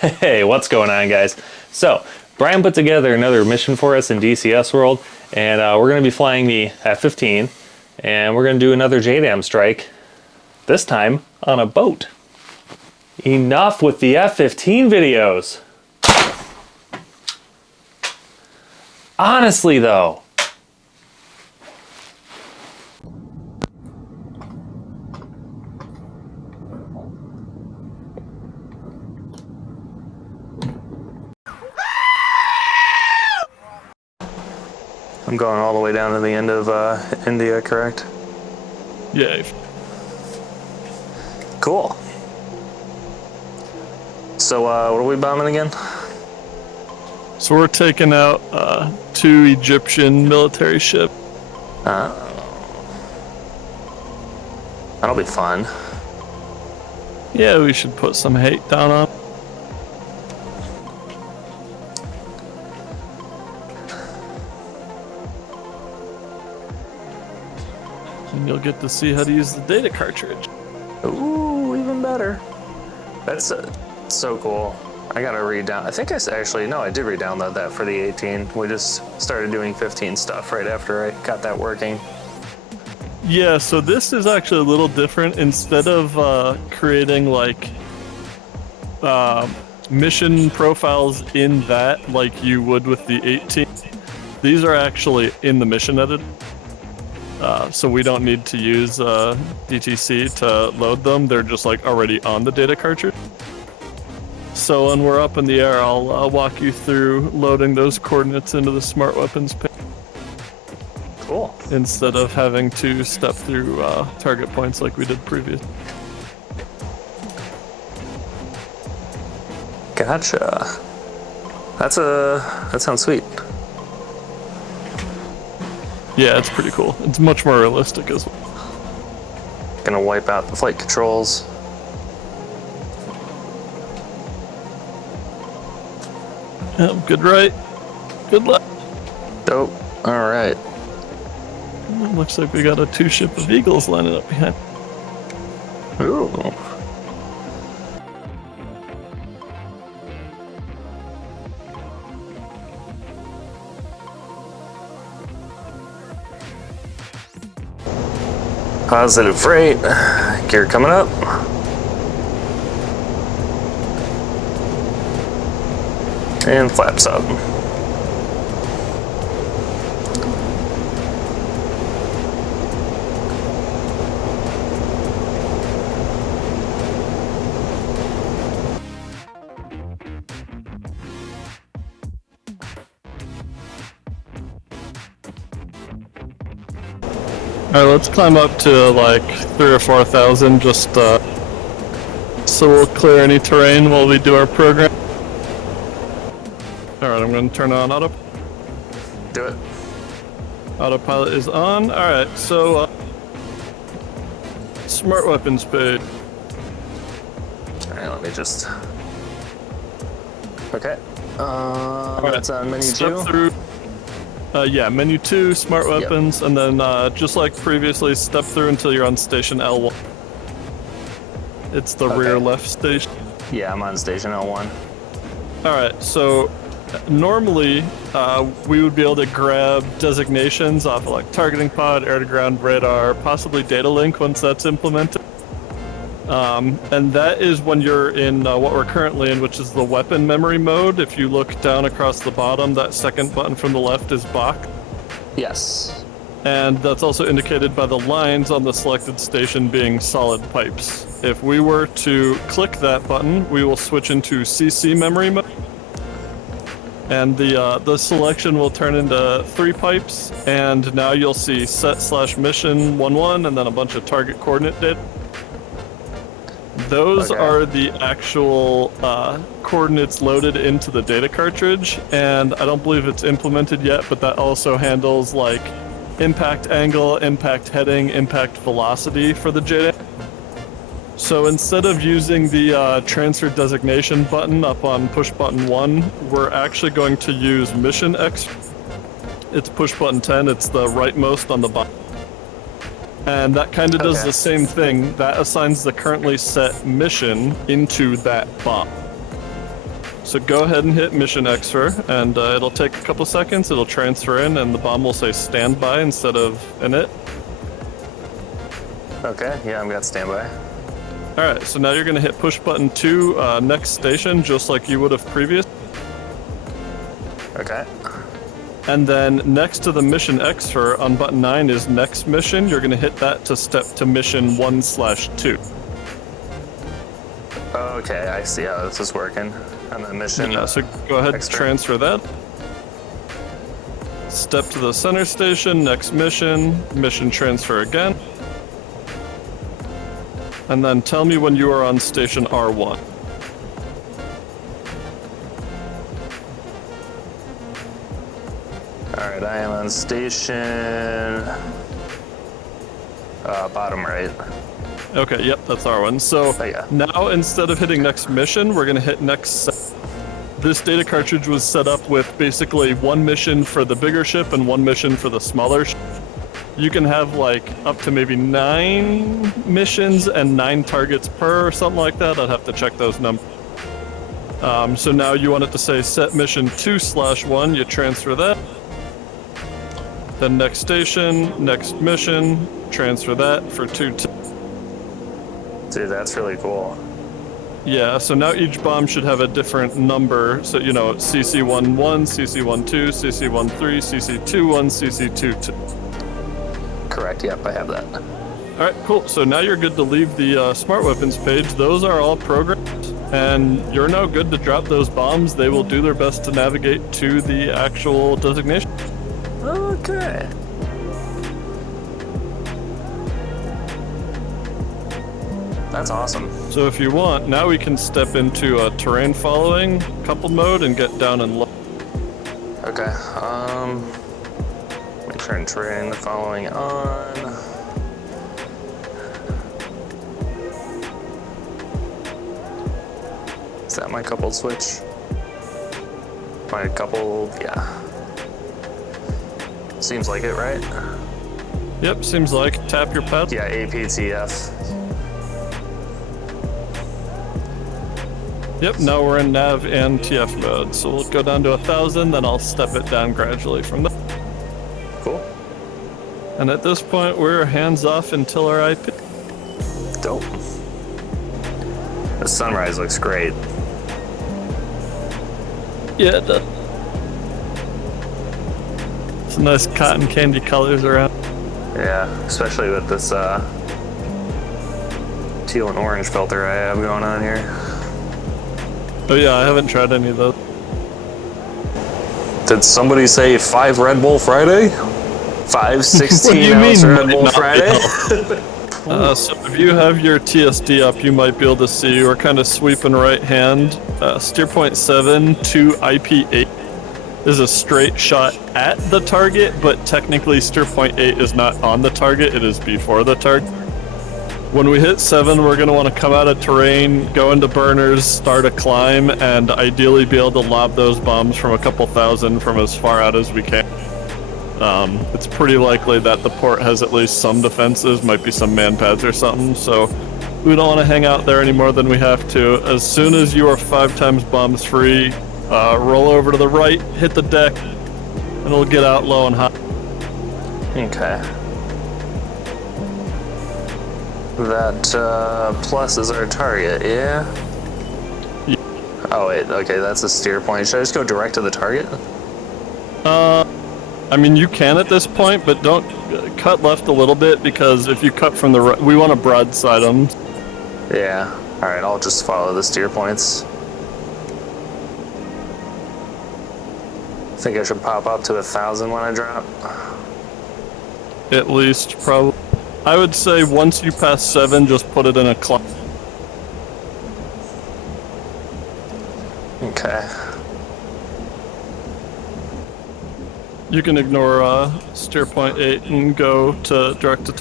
Hey, what's going on, guys? So, Brian put together another mission for us in DCS World, and we're going to be flying the F-15, and we're going to do another JDAM strike, this time on a boat. Enough with the F-15 videos! Honestly, though. I'm going all the way down to the end of India, correct? Yeah. Cool. So, what are we bombing again? So we're taking out 2 Egyptian military ships. That'll be fun. Yeah, we should put some hate down on. And you'll get to see how to use the data cartridge. Ooh, even better. That's so cool. I gotta re-down. I think I did re-download that for the 18. We just started doing 15 stuff right after I got that working. Yeah, so this is actually a little different. Instead of creating like mission profiles in that like you would with the 18, these are actually in the mission editor. So we don't need to use DTC to load them. They're just like already on the data cartridge. So when we're up in the air, I'll walk you through loading those coordinates into the smart weapons page. Cool. Instead of having to step through target points like we did previous. Gotcha. That sounds sweet. Yeah, it's pretty cool. It's much more realistic as well. Gonna wipe out the flight controls. Yeah, good right. Good luck. Dope. All right. Looks like we got a 2 ship of Eagles lining up behind. Ooh. Positive freight. Gear coming up. And flaps up. Alright, let's climb up to like 3,000 or 4,000 just so we'll clear any terrain while we do our program. Alright, I'm going to turn on auto. Do it. Autopilot is on. Alright, so smart weapons page. Alright, let me just... Okay. Alright, That's on menu step 2. through. Yeah, menu 2, smart weapons, and then just like previously, step through until you're on station L1. It's the rear left station. Yeah, I'm on station L1. Alright, so normally we would be able to grab designations off of like targeting pod, air-to-ground radar, possibly data link once that's implemented. And that is when you're in what we're currently in, which is the weapon memory mode. If you look down across the bottom, that second button from the left is Bach. Yes. And that's also indicated by the lines on the selected station being solid pipes. If we were to click that button, we will switch into CC memory mode. And the selection will turn into 3 pipes, and now you'll see set/mission 11 and then a bunch of target coordinate data. Those are the actual coordinates loaded into the data cartridge, and I don't believe it's implemented yet, but that also handles like impact angle, impact heading, impact velocity for the JDAM. So instead of using the transfer designation button up on push button 1, we're actually going to use mission X. It's push button 10, it's the rightmost on the bottom. And that kind of does the same thing. That assigns the currently set mission into that bomb. So go ahead and hit mission X-ray, and it'll take a couple seconds. It'll transfer in, and the bomb will say standby instead of init. Okay, yeah, I've got standby. Alright, so now you're going to hit push button 2, next station, just like you would have previous. Okay. And then next to the mission X-ray on button 9 is next mission. You're going to hit that to step to mission 1/2. Okay, I see how this is working. And the mission. Yeah, so go ahead and X-ray. transfer that. Step to the center station, next mission, mission transfer again. And then tell me when you are on station R1. Alright, I am on station bottom right. Okay, yep, that's R1. So Oh, yeah. now instead of hitting next mission, we're gonna hit next. This data cartridge was set up with basically one mission for the bigger ship and one mission for the smaller ship. You can have like up to maybe 9 missions and 9 targets per or something like that. I'd have to check those numbers. So now you want it to say set mission 2/1, you transfer that. Then next station, next mission, transfer that for 2. Dude, that's really cool. Yeah, so now each bomb should have a different number. So, you know, CC11, CC12, CC13, CC21, CC22. Correct, yep, I have that. Alright, cool. So now you're good to leave the smart weapons page. Those are all programmed, and you're now good to drop those bombs. They will do their best to navigate to the actual designation. Okay. That's awesome. So if you want, now we can step into a terrain following coupled mode and get down and low. Okay, let me turn terrain following on. Is that my coupled switch? My coupled, yeah. Seems like it, right? Yep, seems like. Tap your pad. Yeah, APTF. Yep, now we're in nav and TF mode. So we'll go down to 1,000, then I'll step it down gradually from there. Cool. And at this point, we're hands off until our IP. Dope. The sunrise looks great. Yeah, it does. Some nice cotton candy colors around. Yeah, especially with this teal and orange filter I have going on here. Oh yeah, I haven't tried any of those. Did somebody say 5 Red Bull Friday? 5 16 What do you ounce mean, Red might Bull not be Friday? So if you have your TSD up, you might be able to see we're kind of sweeping right hand. Steer point 7 to IP8 is a straight shot at the target, but technically steer point 8 is not on the target, it is before the target. When we hit 7, we're going to want to come out of terrain, go into burners, start a climb, and ideally be able to lob those bombs from a couple thousand from as far out as we can. It's pretty likely that the port has at least some defenses, might be some man pads or something, so we don't want to hang out there any more than we have to. As soon as you are 5 times bombs free, roll over to the right, hit the deck, and it'll get out low and high. Okay. That plus is our target, yeah? Yeah. Oh wait, okay, that's a steer point. Should I just go direct to the target? I mean, you can at this point, but don't cut left a little bit, because if you cut from the right, we want to broadside them. Yeah. Alright, I'll just follow the steer points. Think I should pop up to 1,000 when I drop? At least, probably. I would say once you pass 7, just put it in a cloud. Okay. You can ignore steer point 8 and go to direct to.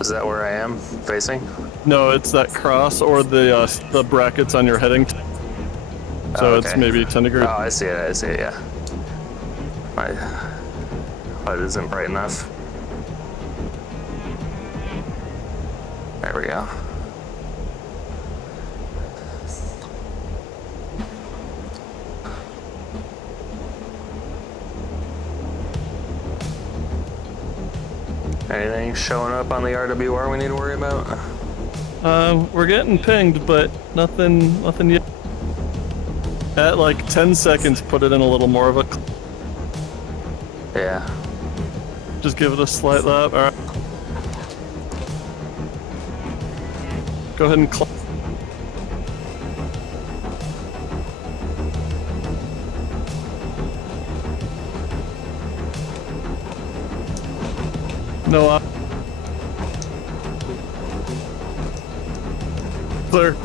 Is that where I am facing? No, it's that cross or the brackets on your heading. So it's okay. maybe 10 degrees. Oh, I see it, yeah. My HUD isn't bright enough. There we go. Anything showing up on the RWR we need to worry about? We're getting pinged, but nothing yet. At like 10 seconds, put it in a little more of a... Yeah. Just give it a slight lap. All right. Go ahead and no, clear.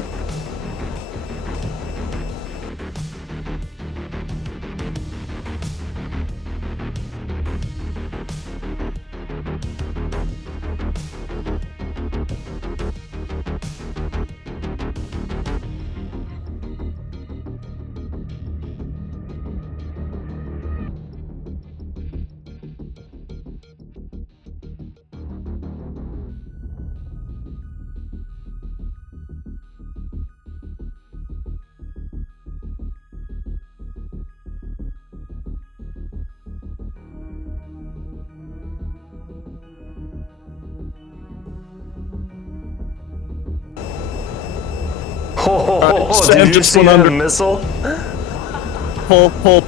Oh, Sam did you just see went that under. missile? Pull.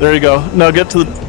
There you go. Now get to the...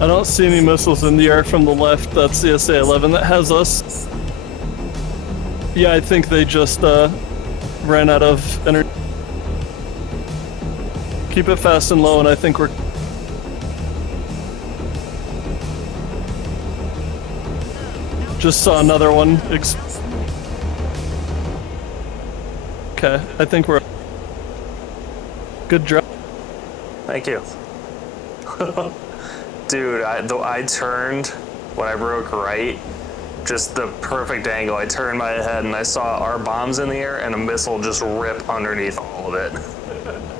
I don't see any missiles in the air from the left. That's the SA-11 that has us. Yeah, I think they just ran out of energy. Keep it fast and low, and I think we're... Just saw another one. Okay, I think we're... Good job. Thank you. Dude, I turned when I broke right, just the perfect angle. I turned my head and I saw our bombs in the air and a missile just rip underneath all of it.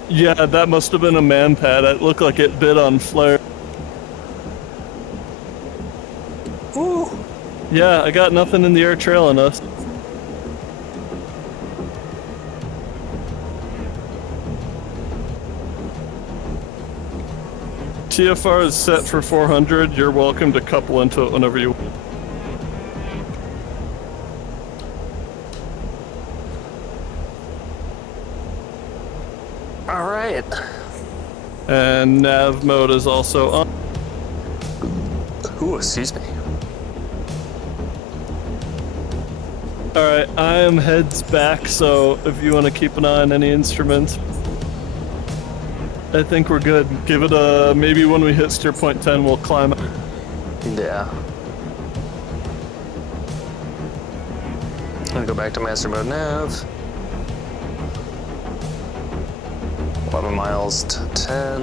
Yeah, that must have been a man pad. It looked like it bit on flare. Woo! Yeah, I got nothing in the air trailing us. TFR is set for 400. You're welcome to couple into it whenever you... All right. And nav mode is also on. Ooh, excuse me. Alright, I am heads back, so if you want to keep an eye on any instruments, I think we're good. Give it a... maybe when we hit steer point 10, we'll climb. Yeah. I'm gonna go back to master mode nav. 11 miles to 10.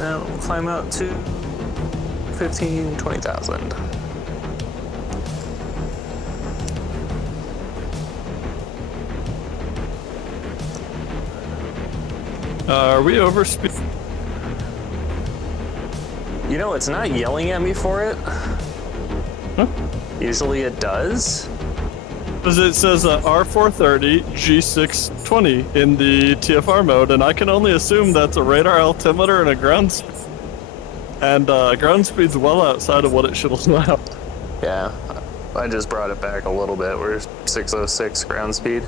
And we'll climb out to 15, 20,000. Are we over speed? You know, it's not yelling at me for it. Huh? Usually it does. Because it says R430, G620 in the TFR mode, and I can only assume that's a radar altimeter and a ground speed. And ground speed's well outside of what it should allow. Yeah, I just brought it back a little bit. We're 606 ground speed.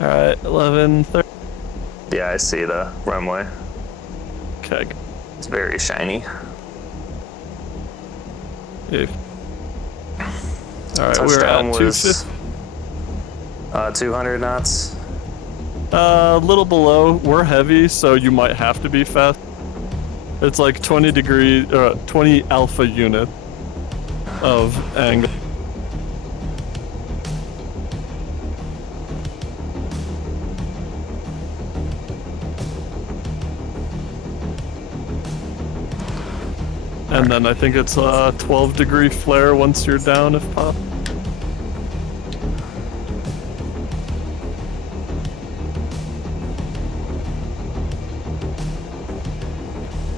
Alright, 11:30. Yeah, I see the runway. Okay. It's very shiny. Alright, we're at 250. 200 knots. A little below. We're heavy, so you might have to be fast. It's like 20 alpha unit of angle. And then I think it's a 12-degree flare once you're down, if possible.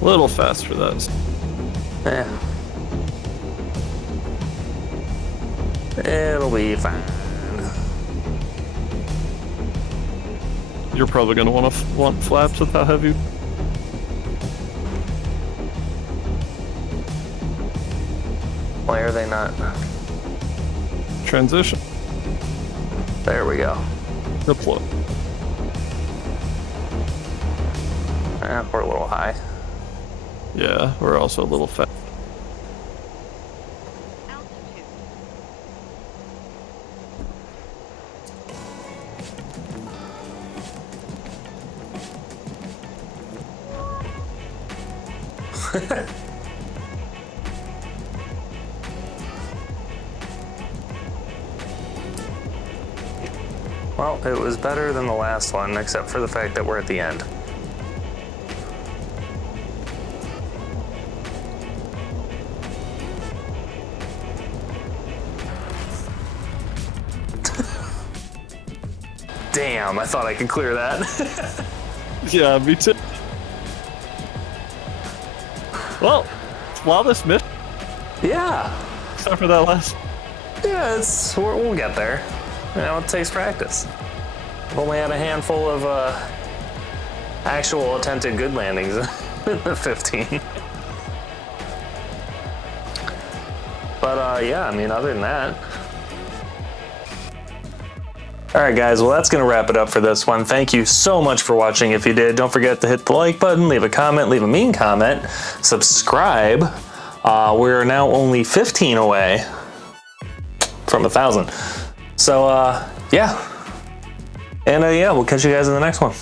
A little fast for that. Yeah. It'll be fine. You're probably gonna want flaps with how heavy. Why are they not? Transition. There we go. Deploy. We're a little high. Yeah, we're also a little fast. Well, it was better than the last one, except for the fact that we're at the end. Damn, I thought I could clear that. Yeah, me too. Well, flawless mission. Yeah. Except for that last. Yeah, we'll get there. You know, it takes practice. I've only had a handful of actual attempted good landings in the 15. But yeah, I mean, other than that. Alright guys, well that's going to wrap it up for this one. Thank you so much for watching. If you did, don't forget to hit the like button, leave a comment, leave a mean comment, subscribe. We're now only 15 away from 1,000. So yeah. And yeah, we'll catch you guys in the next one.